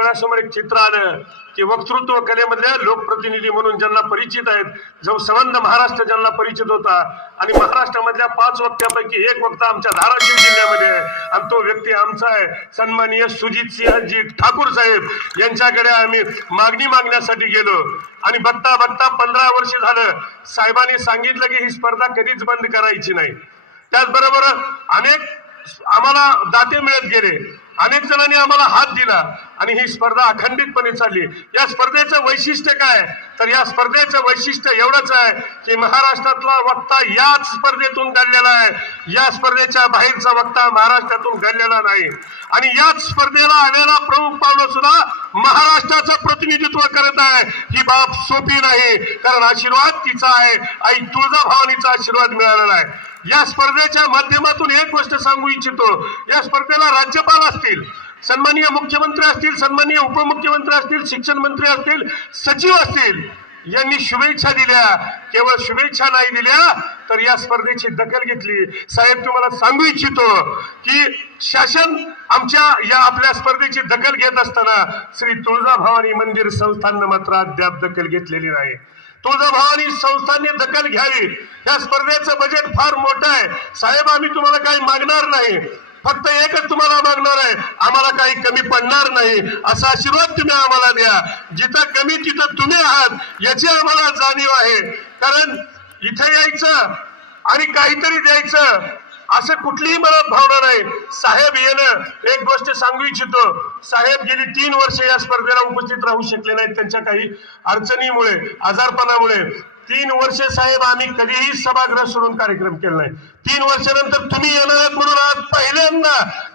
डोळ्यासमोर एक चित्र आलं की वक्तृत्व कलेमधल्या लोकप्रतिनिधी म्हणून ज्यांना परिचित आहेत जो संबंध महाराष्ट्र ज्यांना परिचित होता आणि महाराष्ट्रामधल्या पाच वक्त्यापैकी एक वक्ता आमच्या धाराशिव जिल्ह्यामध्ये आहे. आणि तो व्यक्ती आमचा आहे सन्माननीय सुजित सिंहजी ठाकूर साहेब. यांच्याकडे आम्ही मागणी मागण्यासाठी गेलो. आणि बघता बघता पंधरा वर्ष झालं साहेबांनी सांगितलं की ही स्पर्धा कधीच बंद करायची नाही. त्याचबरोबर अनेक आम्हाला दाते मिळत गेले. अनेक जणांनी आम्हाला हात दिला आणि ही स्पर्धा अखंडितपणे चालली. या स्पर्धेचं वैशिष्ट्य काय? तर या स्पर्धेचं वैशिष्ट्य एवढंच आहे की महाराष्ट्रातला वक्ता याच स्पर्धेतून घडलेला आहे. या स्पर्धेच्या बाहेरचा वक्ता महाराष्ट्रातून घडलेला नाही. आणि याच स्पर्धेला आलेला प्रमुख पावलं सुद्धा महाराष्ट्राचं प्रतिनिधित्व करत आहे. ही बाब सोपी नाही कारण आशीर्वाद तिचा आहे. आई तुळजाभवानीचा आशीर्वाद मिळालेला आहे. या स्पर्धेच्या माध्यमातून एक गोष्ट सांगू इच्छितो. या स्पर्धेला राज्यपाल असते असतील सन्माननीय मुख्यमंत्री असतील सन्माननीय उपमुख्यमंत्री असतील शिक्षण मंत्री असतील सचिव असतील यांनी शुभेच्छा दिल्या. केवळ शुभेच्छा नाही दिल्या तर या स्पर्धेची दखल घेतली. साहेब तुम्हाला सांगू इच्छितो की शासन आमच्या या आपल्या स्पर्धेची दखल घेत असताना श्री तुळजाभवानी मंदिर संस्थाननं मात्र अद्याप दखल घेतलेली नाही. तुळजाभवानी संस्थांनी दखल घ्यावी. या स्पर्धेचं बजेट फार मोठं आहे. साहेब आम्ही तुम्हाला काही मागणार नाही. फक्त एकच तुम्हाला मागणार आहे आम्हाला काही कमी पडणार नाही. असा आशीर्वाद तुम्ही आम्हाला द्या. जिथं कमी तिथं तुम्ही आहात याची आम्हाला जाणीव आहे. कारण इथे यायचं आणि काहीतरी द्यायचं असं कुठलीही मनात भावना नाही. साहेब येणं एक गोष्ट सांगू इच्छितो. साहेब गेली तीन वर्ष या स्पर्धेला उपस्थित राहू शकले नाहीत त्यांच्या काही अडचणीमुळे आजारपणामुळे. तीन वर्षे साहेब आम्ही कधीही सभागृह सोडून कार्यक्रम केला नाही. तीन वर्षानंतर तुम्ही येणार आहात म्हणून आज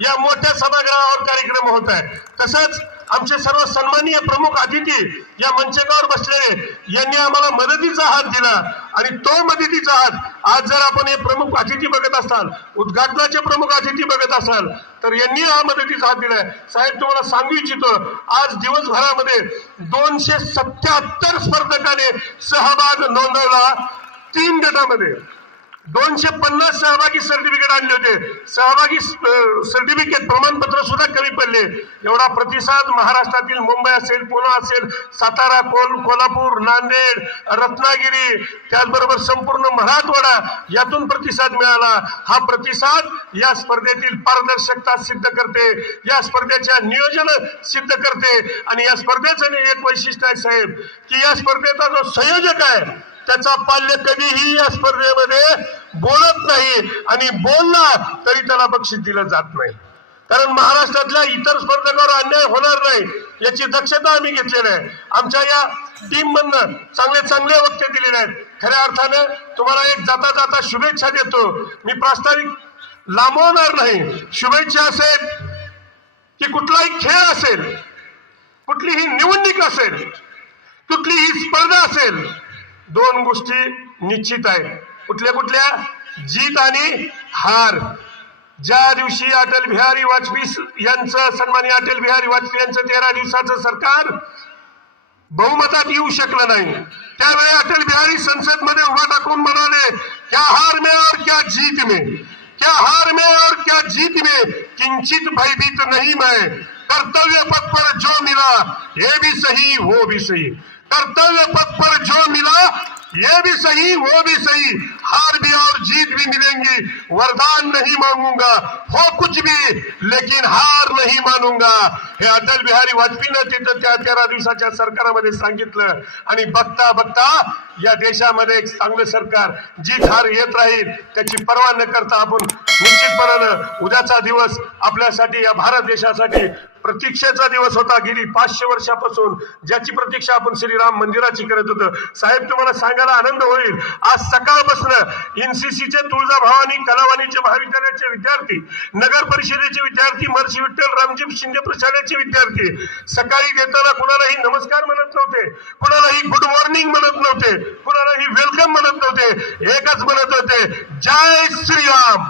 या मोठ्या सभागृहावर कार्यक्रम होत आहे तसंच आमचे सर्व सन्माननीय प्रमुख अतिथी या मंचकावर बसलेले यांनी आम्हाला मदतीचा हात दिला आणि तो मदतीचा हात आज जर आपण हे प्रमुख अतिथी बघत असाल उद्घाटनाचे प्रमुख अतिथी बघत असाल तर यांनी हा मदतीचा हात दिलाय. साहेब तुम्हाला सांगू इच्छितो आज दिवसभरामध्ये दोनशे सत्याहत्तर स्पर्धकाने सहभाग नोंदवला तीन गटामध्ये. दोनशे पन्नास सहभागी सर्टिफिकेट आणले होते. सहभागी सर्टिफिकेट प्रमाणपत्र सुद्धा कमी पडले. एवढा प्रतिसाद महाराष्ट्रातील मुंबई असेल पुणे असेल सातारा कोल कोल्हापूर नांदेड रत्नागिरी त्याचबरोबर संपूर्ण मराठवाडा यातून प्रतिसाद मिळाला. हा प्रतिसाद या स्पर्धेतील पारदर्शकता सिद्ध करते. या स्पर्धेच्या नियोजन सिद्ध करते. आणि या स्पर्धेचं एक वैशिष्ट्य आहे साहेब की या स्पर्धेचा जो संयोजक आहे त्याचा पाल्य कधीही या स्पर्धेमध्ये बोलत नाही आणि बोलला तरी त्याला बक्षीस दिलं जात नाही. कारण महाराष्ट्रातल्या इतर स्पर्धकावर अन्याय होणार नाही याची दक्षता आम्ही घेतलेली आहे आमच्या या टीम मधनं चांगले चांगले वक्ते दिलेले आहेत खऱ्या अर्थानं तुम्हाला एक जाता जाता शुभेच्छा देतो. मी प्रास्ताविक लांबवणार नाही. शुभेच्छा असेल की कुठलाही खेळ असेल कुठलीही निवडणूक असेल कुठलीही स्पर्धा असेल दोन गोष्टी निश्चित आहेत. कुठल्या कुठल्या? जीत आणि हार. ज्या दिवशी अटल बिहारी वाजपेयी यांचं सन्माननीय अटल बिहारी वाजपेयी यांचं तेरा दिवसाचं सरकार बहुमतात येऊ शकलं नाही त्यावेळी अटल बिहारी संसदमध्ये उभा टाकून म्हणाले क्या हार में और क्या जीत में? क्या हार में और क्या जीत में? किंचित भयभीत नहीं मैं। कर्तव्य पथ पर जो मिला ये भी सही वो भी सही। कर्तव्य पथ पर जो मिला ये भी सही वो भी सही। हार भी और जीत भी मिलेंगी। वरदान नहीं मांगूंगा। हो कुछ भी लेकिन हार नहीं मानूंगा। हे अटल बिहारी वाजपेयीनं तिथं त्या तेरा दिवसाच्या सरकारामध्ये सांगितलं आणि बघता बघता या देशामध्ये एक चांगलं सरकार जी हार येत राहील त्याची पर्वा न करता आपण निश्चितपणानं उद्याचा दिवस आपल्यासाठी या भारत देशासाठी प्रतीक्षेचा दिवस होता गेली पाचशे वर्षापासून ज्याची प्रतीक्षा आपण श्रीराम मंदिराची करत होतो. साहेब तुम्हाला सांगायला आनंद होईल. आज सकाळपासून एनसीसीचे तुळजाभवानी कलावानीचे महाविद्यालयाचे विद्यार्थी नगर परिषदेचे विद्यार्थी महर्षी विठ्ठल रामजी शिंदे प्रशालेचे विद्यार्थी सकाळी देताना कुणालाही नमस्कार म्हणत नव्हते. कुणालाही गुड मॉर्निंग म्हणत नव्हते. कुणालाही वेलकम म्हणत नव्हते. एकच म्हणत होते जय श्रीराम.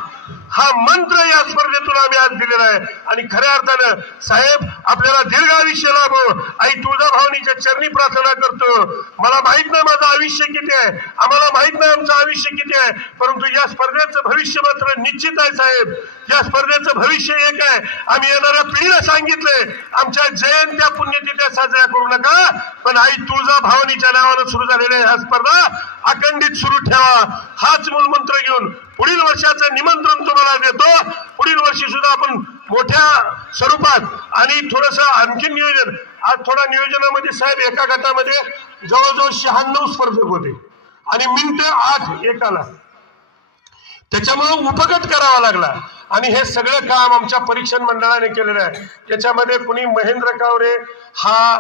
हा मंत्र या स्पर्धेतून आम्ही आज दिलेला आहे. आणि खऱ्या अर्थानं साहेब आपल्याला दीर्घ आयुष्य लाभो. आई तुळजाभवानीच्या चरणी प्रार्थना करतो. मला माहीत नाही माझं आयुष्य किती आहे. आम्हाला माहीत नाही आमचं आयुष्य किती आहे. परंतु या स्पर्धेचं भविष्य मात्र निश्चित आहे साहेब. या स्पर्धेचं भविष्य एक आहे. आम्ही येणाऱ्या पिढीला सांगितलंय आमच्या जयंत्या पुण्यतिथ्या साजऱ्या करू नका. पण आई तुळजा भावनीच्या नावानं सुरू झालेल्या ह्या स्पर्धा. अखंडित सुरू ठेवा. हाच मूलमंत्र घेऊन पुढील वर्षाचं निमंत्रण तुम्हाला देतो. पुढील वर्षी सुद्धा आपण मोठ्या स्वरूपात आणि थोडस आणखी नियोजन आज थोडा नियोजनामध्ये साहेब एका गटामध्ये जवळजवळ शहाण्णव स्पर्धक होते. आणि मिनिट आठ एकाला. त्याच्यामुळे उपगत करावा लागला. आणि हे सगळं काम आमच्या परीक्षण मंडळाने केलेलं आहे. त्याच्यामध्ये कुणी महेंद्र कावरे हा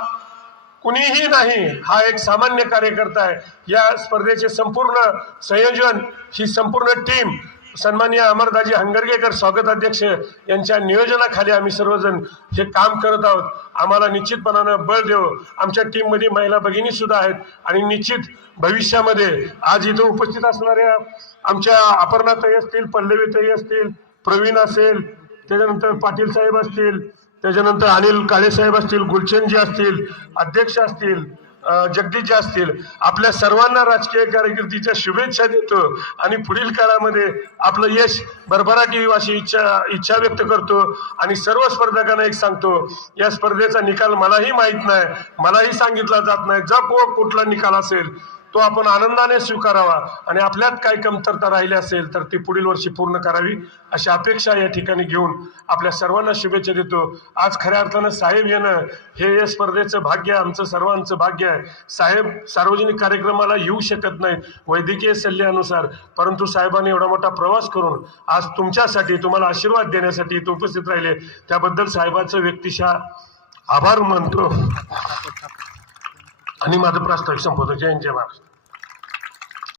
कुणीही नाही हा एक सामान्य कार्यकर्ता आहे. या स्पर्धेचे संपूर्ण संयोजन ही संपूर्ण टीम सन्मान्य अमरदाजी हंगरगेकर स्वागत अध्यक्ष यांच्या नियोजनाखाली आम्ही सर्वजण हे काम करत आहोत. आम्हाला निश्चितपणानं बळ देव. आमच्या टीममध्ये महिला भगिनी सुद्धा आहेत आणि निश्चित भविष्यामध्ये आज इथं उपस्थित असणाऱ्या आमच्या अपर्णाताई असतील पल्लवीताई असतील प्रवीण असेल त्याच्यानंतर पाटील साहेब असतील त्याच्यानंतर अनिल काळे साहेब असतील गुलचंदजी असतील अध्यक्ष असतील जगदीश जे असतील आपल्या सर्वांना राजकीय कारकिर्दीच्या शुभेच्छा देतो आणि पुढील काळामध्ये आपलं यश भरभराटी येऊ अशी इच्छा इच्छा व्यक्त करतो आणि सर्व स्पर्धकांना एक सांगतो या स्पर्धेचा निकाल मलाही माहीत नाही मलाही सांगितला जात नाही जप व कुठला निकाल असेल तो आपण आनंदाने स्वीकारावा आणि आपल्यात काय कमतरता राहिली असेल तर ती पुढील वर्षी पूर्ण करावी अशी अपेक्षा या ठिकाणी घेऊन आपल्या सर्वांना शुभेच्छा देतो. आज खऱ्या अर्थानं साहेब येणं हे या स्पर्धेचं भाग्य आमचं सर्वांचं भाग्य आहे. साहेब सार्वजनिक कार्यक्रमाला येऊ शकत नाहीत वैद्यकीय सल्ल्यानुसार परंतु साहेबांनी एवढा मोठा प्रवास करून आज तुमच्यासाठी तुम्हाला आशीर्वाद देण्यासाठी इथे उपस्थित राहिले. त्याबद्दल साहेबांचं व्यक्तिशः आभार मानतो. आणि माझं प्रास्ताविक संपवतो. जय जय महाराष्ट्र.